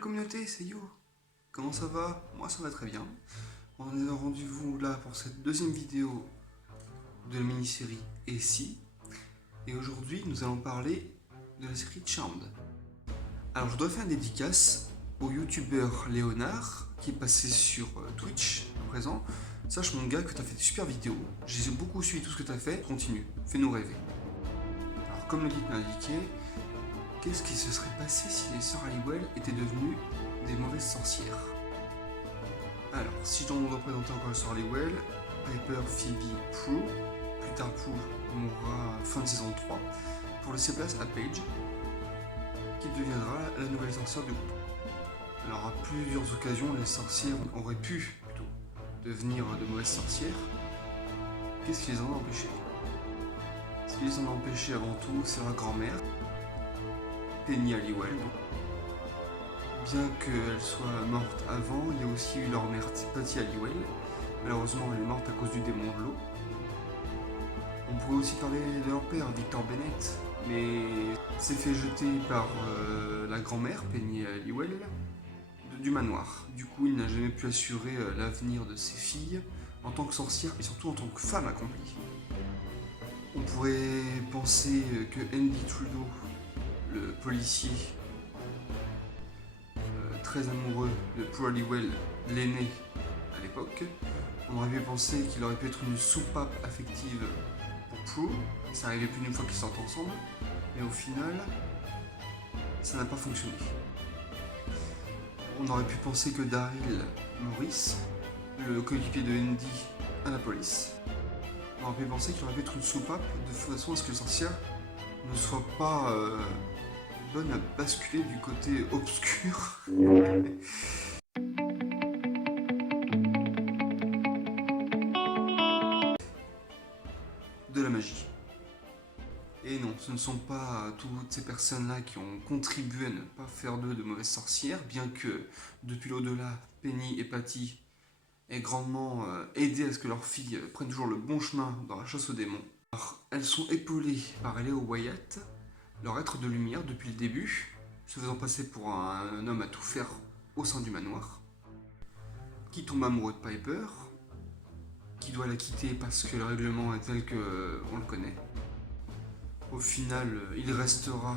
communauté, c'est Yo. Comment ça va? Moi ça va très bien. On est au rendez-vous là pour cette deuxième vidéo de la mini-série Et si? Et aujourd'hui nous allons parler de la série Charmed. Alors je dois faire une dédicace au youtubeur Léonard qui est passé sur Twitch à présent. Sache mon gars que tu as fait des super vidéos. J'ai beaucoup suivi tout ce que tu as fait. Continue, fais-nous rêver. Alors comme le titre l'indiquait, qu'est-ce qui se serait passé si les sœurs Halliwell étaient devenues des mauvaises sorcières? Alors, si je dois représenter encore les sœurs Halliwell, Piper, Phoebe, Prue. Plus tard, Prue mourra fin de saison 3 pour laisser place à Paige, qui deviendra la nouvelle sorcière du groupe. Alors, à plusieurs occasions, les sorcières auraient pu plutôt devenir de mauvaises sorcières. Qu'est-ce qui les en a empêchées? Ce qui les en a empêchées avant tout, c'est leur grand-mère, Penny Halliwell. Bien qu'elle soit morte avant, il y a aussi eu leur mère Patty Halliwell. Malheureusement, elle est morte à cause du démon de l'eau. On pourrait aussi parler de leur père, Victor Bennett, mais s'est fait jeter par la grand-mère, Penny Halliwell, du manoir. Du coup, il n'a jamais pu assurer l'avenir de ses filles en tant que sorcière et surtout en tant que femme accomplie. On pourrait penser que Andy Trudeau, le policier très amoureux de Prue Halliwell, l'aîné à l'époque, on aurait pu penser qu'il aurait pu être une soupape affective pour Prue. Ça arrivait plus d'une fois qu'ils sortent ensemble, mais au final, ça n'a pas fonctionné. On aurait pu penser que Daryl Morris, le coéquipier de Andy à la police, on aurait pu penser qu'il aurait pu être une soupape de façon à ce que les sorcières ne soient pas bonnes à basculer du côté obscur. De la magie. Et non, ce ne sont pas toutes ces personnes-là qui ont contribué à ne pas faire d'eux de mauvaises sorcières, bien que depuis l'au-delà, Penny et Patty aient grandement aidé à ce que leurs filles prennent toujours le bon chemin dans la chasse aux démons. Alors, elles sont épaulées par Leo Wyatt, leur être de lumière depuis le début, se faisant passer pour un homme à tout faire au sein du manoir, qui tombe amoureux de Piper, qui doit la quitter parce que le règlement est tel qu'on le connaît. Au final, il restera,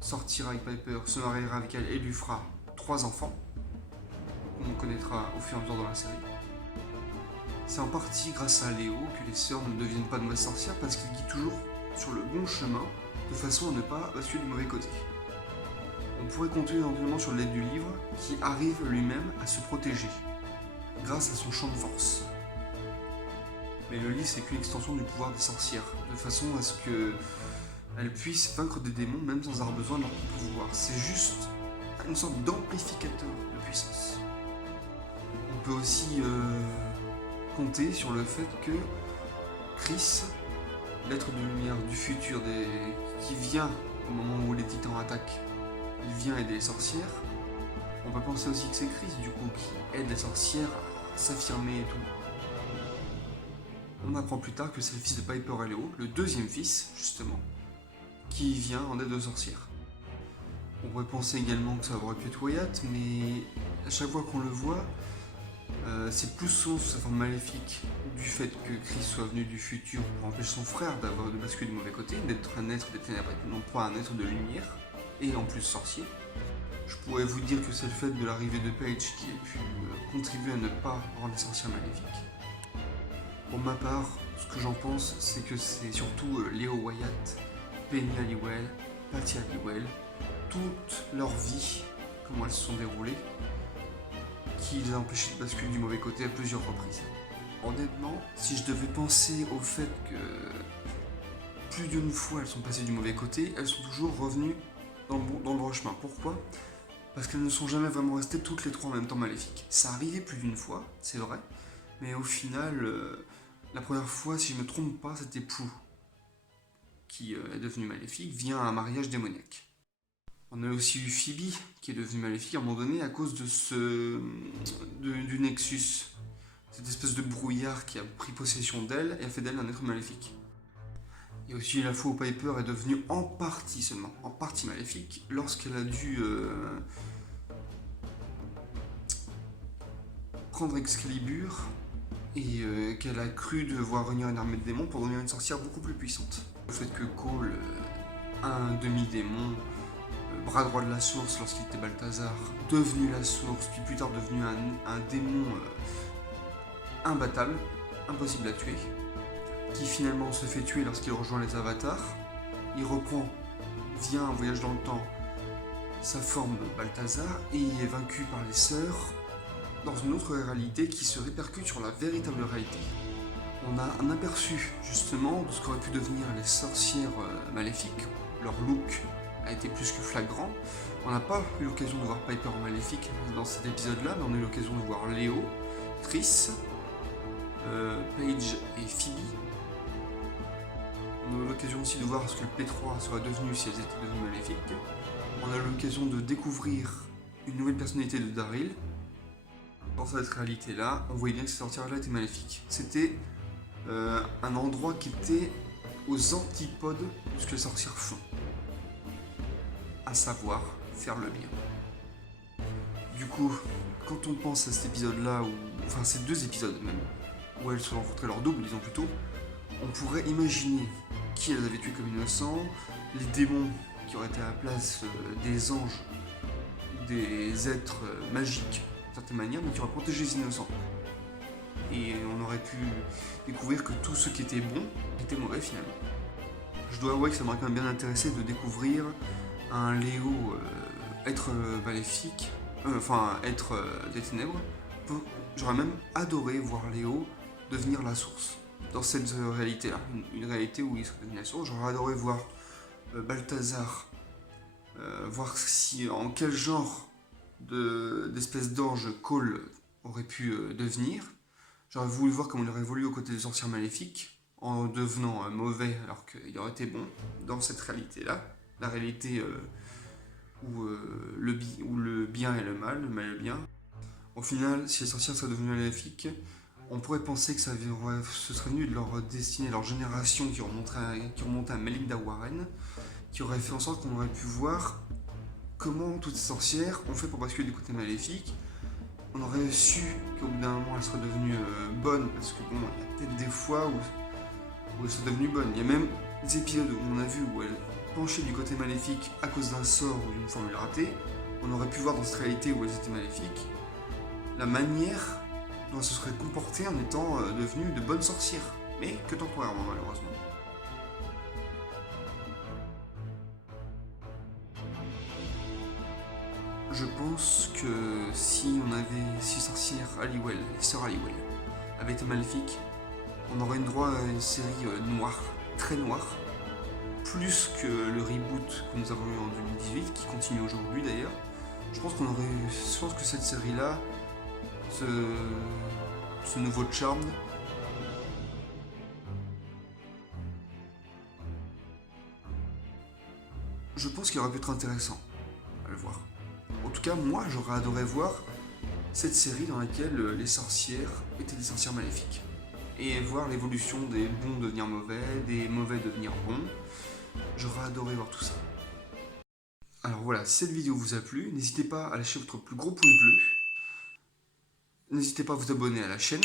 sortira avec Piper, se mariera avec elle et lui fera 3 enfants, qu'on connaîtra au fur et à mesure dans la série. C'est en partie grâce à Léo que les sœurs ne deviennent pas de mauvaises sorcières parce qu'il guide toujours sur le bon chemin de façon à ne pas basculer du mauvais côté. On pourrait compter éventuellement sur l'aide du livre qui arrive lui-même à se protéger grâce à son champ de force. Mais le livre c'est qu'une extension du pouvoir des sorcières, de façon à ce qu'elles puissent vaincre des démons même sans avoir besoin de leur pouvoir. C'est juste une sorte d'amplificateur de puissance. On peut aussi compter sur le fait que Chris, l'être de lumière du futur qui vient au moment où les titans attaquent, il vient aider les sorcières. On peut penser aussi que c'est Chris du coup qui aide les sorcières à s'affirmer et tout. On apprend plus tard que c'est le fils de Piper et Leo, le deuxième fils, justement, qui vient en aide aux sorcières. On pourrait penser également que ça aurait pu être Wyatt, mais à chaque fois qu'on le voit, c'est plus souvent sous sa forme maléfique du fait que Chris soit venu du futur pour empêcher son frère de basculer du mauvais côté, d'être un être des ténèbres et non pas un être de lumière, et en plus sorcier. Je pourrais vous dire que c'est le fait de l'arrivée de Paige qui a pu contribuer à ne pas rendre les sorcières maléfiques. Pour ma part, ce que j'en pense, c'est que c'est surtout Leo Wyatt, Penny Halliwell, Patty Halliwell, toute leur vie, comment elles se sont déroulées, qui les a empêchés de basculer du mauvais côté à plusieurs reprises. Honnêtement, si je devais penser au fait que plus d'une fois elles sont passées du mauvais côté, elles sont toujours revenues dans le droit chemin. Pourquoi? Parce qu'elles ne sont jamais vraiment restées toutes les trois en même temps maléfiques. Ça arrivait plus d'une fois, c'est vrai, mais au final, la première fois, si je ne me trompe pas, c'était Prue qui est devenue maléfique via un mariage démoniaque. On a aussi eu Phoebe qui est devenue maléfique à un moment donné à cause du Nexus, cette espèce de brouillard qui a pris possession d'elle et a fait d'elle un être maléfique. Il y a aussi la fois où Piper est devenue en partie seulement, en partie maléfique, lorsqu'elle a dû prendre Excalibur et qu'elle a cru devoir réunir une armée de démons pour devenir une sorcière beaucoup plus puissante. Le fait que Cole, un demi-démon, bras droit de la source lorsqu'il était Balthazar, devenu la source, puis plus tard devenu un démon imbattable, impossible à tuer, qui finalement se fait tuer lorsqu'il rejoint les avatars. Il reprend, via un voyage dans le temps, sa forme de Balthazar et il est vaincu par les sœurs dans une autre réalité qui se répercute sur la véritable réalité. On a un aperçu justement de ce qu'auraient pu devenir les sorcières maléfiques. Leur look a été plus que flagrant. On n'a pas eu l'occasion de voir Piper en maléfique dans cet épisode-là, mais on a eu l'occasion de voir Léo, Triss, Paige et Phoebe. On a eu l'occasion aussi de voir ce que le P3 serait devenu si elles étaient devenues maléfiques. On a eu l'occasion de découvrir une nouvelle personnalité de Daryl. Dans cette réalité-là, on voyait bien que ces sorcières-là étaient maléfiques. C'était un endroit qui était aux antipodes de ce que les sorcières font, à savoir faire le bien. Du coup, quand on pense à cet épisode-là, enfin ces deux épisodes même, où elles se rencontraient leur double, disons plutôt, on pourrait imaginer qui elles avaient tué comme innocents, les démons qui auraient été à la place des anges, des êtres magiques d'une certaine manière, mais qui auraient protégé les innocents. Et on aurait pu découvrir que tous ceux qui étaient bons étaient mauvais finalement. Je dois avouer que ça m'aurait quand même bien intéressé de découvrir un Léo être maléfique, être des ténèbres. J'aurais même adoré voir Léo devenir la source dans cette réalité-là, une réalité où il serait devenu la source. J'aurais adoré voir Balthazar, voir si en quel genre d'espèce d'ange Cole aurait pu devenir. J'aurais voulu voir comment il aurait évolué aux côtés des sorcières maléfiques, en devenant mauvais alors qu'il aurait été bon dans cette réalité-là. La réalité où le bien et le mal et le bien. Au final, si les sorcières seraient devenues maléfiques, on pourrait penser que ce serait venu de leur destinée, leur génération qui remontait à Melinda Warren, qui aurait fait en sorte qu'on aurait pu voir comment toutes ces sorcières ont fait pour basculer du côté maléfique. On aurait su qu'au bout d'un moment elles seraient devenues bonnes, parce que bon, il y a peut-être des fois où elles sont devenues bonnes. Il y a même des épisodes où on a vu où elles penchaient du côté maléfique à cause d'un sort ou d'une formule ratée. On aurait pu voir dans cette réalité où elles étaient maléfiques la manière dont elles se seraient comportées en étant devenues de bonnes sorcières, mais que temporairement malheureusement. Je pense que si sorcières Halliwell, les sœurs Halliwell, avaient été maléfiques, on aurait eu droit à une série noire, très noire, plus que le reboot que nous avons eu en 2018, qui continue aujourd'hui d'ailleurs. Je pense que cette série-là, ce nouveau Charmed, je pense qu'il aurait pu être intéressant à le voir. En tout cas, moi, j'aurais adoré voir cette série dans laquelle les sorcières étaient des sorcières maléfiques. Et voir l'évolution des bons devenir mauvais, des mauvais devenir bons. J'aurais adoré voir tout ça. Alors voilà, si cette vidéo vous a plu, n'hésitez pas à lâcher votre plus gros pouce bleu. N'hésitez pas à vous abonner à la chaîne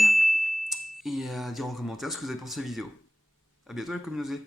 et à dire en commentaire ce que vous avez pensé de la vidéo. A bientôt la communauté.